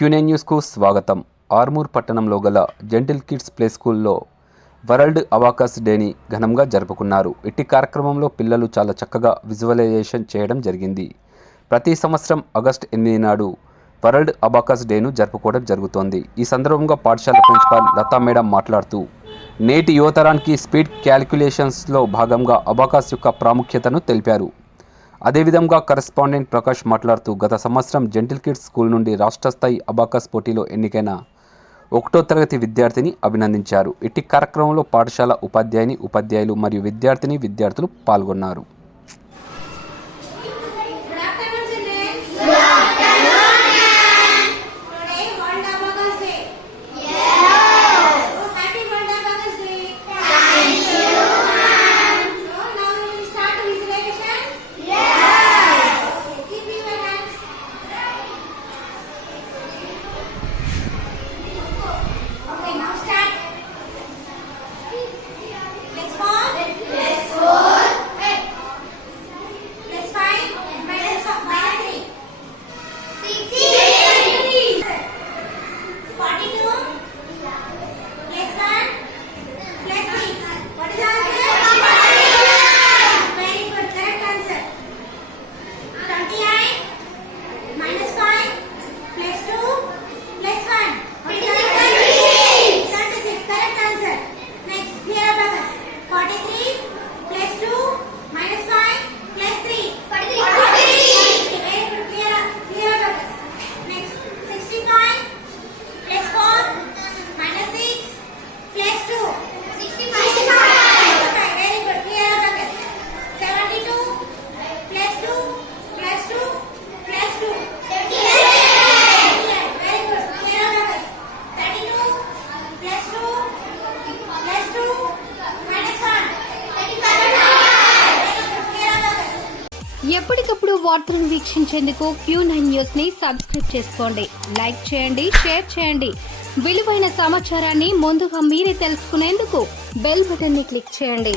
Q9 న్యూస్కు స్వాగతం. ఆర్మూర్ పట్టణంలో గల జెంటిల్ కిడ్స్ ప్లే స్కూల్లో వరల్డ్ అబాకస్ డేని ఘనంగా జరుపుకున్నారు. ఇట్టి కార్యక్రమంలో పిల్లలు చాలా చక్కగా విజువలైజేషన్ చేయడం జరిగింది. ప్రతి సంవత్సరం ఆగస్టు 8 నాడు వరల్డ్ అబాకస్ డేను జరుపుకోవడం జరుగుతోంది. ఈ సందర్భంగా పాఠశాల ప్రిన్సిపాల్ లతా మేడం మాట్లాడుతూ నేటి యువతరానికి స్పీడ్ క్యాలిక్యులేషన్స్లో భాగంగా అబాకస్ యొక్క ప్రాముఖ్యతను తెలిపారు. అదేవిధంగా కరెస్పాండెంట్ ప్రకాష్ మాట్లాడుతూ గత సంవత్సరం జెంటిల్ కిడ్స్ స్కూల్ నుండి రాష్ట్ర స్థాయి అబాకస్ పోటీలో ఎన్నికైన 1వ తరగతి విద్యార్థిని అభినందించారు. ఇట్టి కార్యక్రమంలో పాఠశాల ఉపాధ్యాయులు మరియు విద్యార్థులు పాల్గొన్నారు. ఎప్పటికప్పుడు వార్తలను వీక్షించేందుకు Q9 న్యూస్ ని సబ్స్క్రైబ్ చేసుకోండి, లైక్ చేయండి, షేర్ చేయండి. విలువైన సమాచారాన్ని ముందుగా మీరే తెలుసుకునేందుకు బెల్ బటన్ ని క్లిక్ చేయండి.